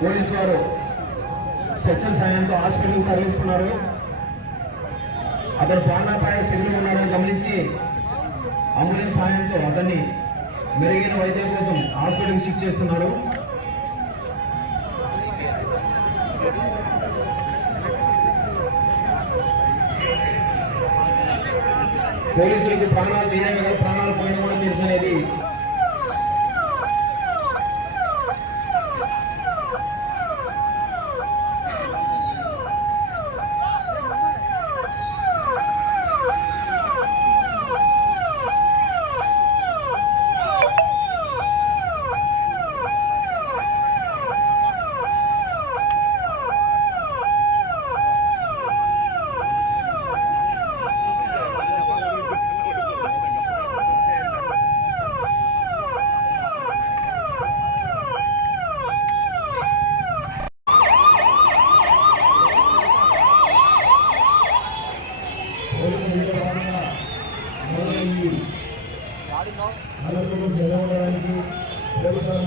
Police వారు section సాయంతో హాస్పిటల్కి తరలిస్తున్నారు. అతను ప్రాణాపాయ స్థితిలో ఉన్నాడని గమనించి అంబులెన్స్ సాయంతో అతన్ని మెరుగైన వైద్యం కోసం హాస్పిటల్కి షిఫ్ట్ చేస్తున్నారు. పోలీసులకు ప్రాణాలు తీయడమే కదా ప్రాణాలు పోయినా కూడా తెలుసు అనేది పోలీసులు భాగంగా మొదలు ఈ నలుగురు జరగడానికి పోలీసులు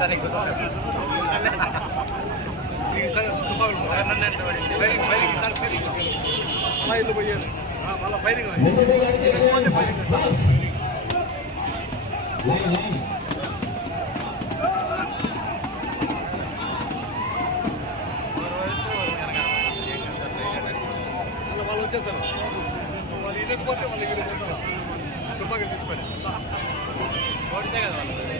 ప్రయత్నిస్తున్నారు వాళ్ళు వచ్చేస్తారు వాళ్ళు ఇళ్ళకపోతే వాళ్ళు ఇక్కడ పోతారు? తుపాకి తీసుకొని ఈసారి గడువు వాడు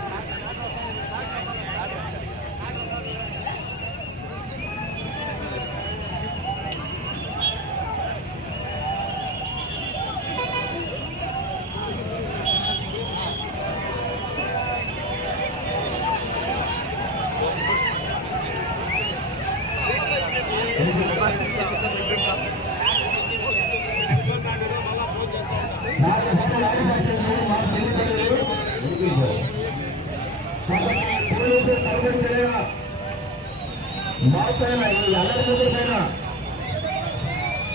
మాపైన ఈ అలర్ముద్ర పైన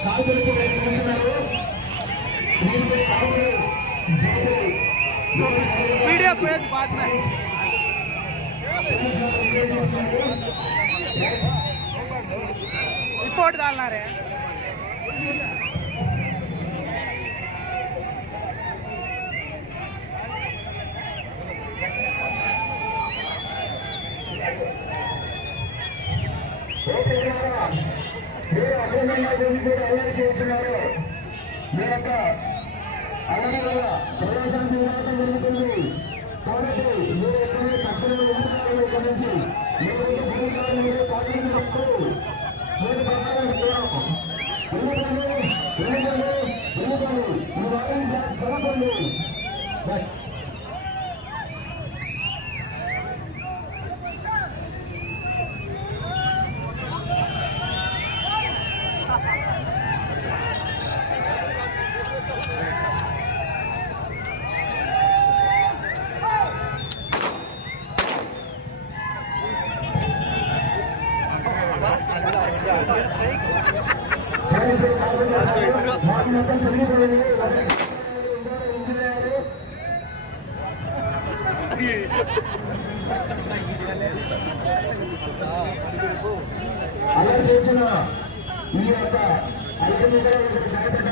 కాల్పులకి ప్రయత్నిస్తున్నారు దీనిపై కాల్పులు వీడియో ఫుటేజ్ బాద్ మే போட்டு தாழ்னாரு చేస్తున్నారు మీ యొక్క అలాగే ప్రవేశానికి మీరు ఎక్కడ తక్షణమే గమనించి మీరు గురించి మొత్తం చదివిపోయింది అలా చేసిన ఈ యొక్క ఐదు నిమిషాలు ఇక్కడ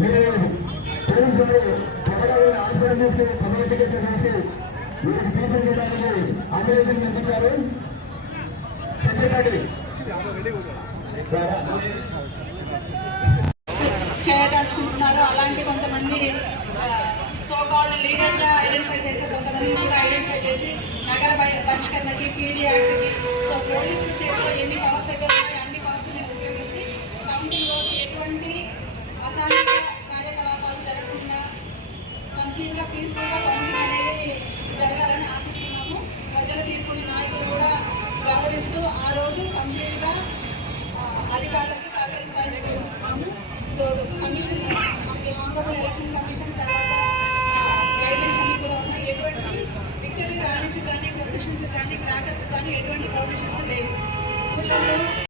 మీరు పోలీసు వారు హాస్పిటల్ చికిత్స చేసి వీరికి ట్రీట్మెంట్ అంబులెన్స్ పంపించారు. సెక్రటరీ చేయదలుచుకుంటున్నారు అలాంటి కొంతమంది సో కాల్డ్ లీడర్స్గా ఐడెంటిఫై చేసే కొంతమంది కూడా ఐడెంటిఫై చేసి నగర బహి- బహిష్కరణ పీడీ యాక్ట్కి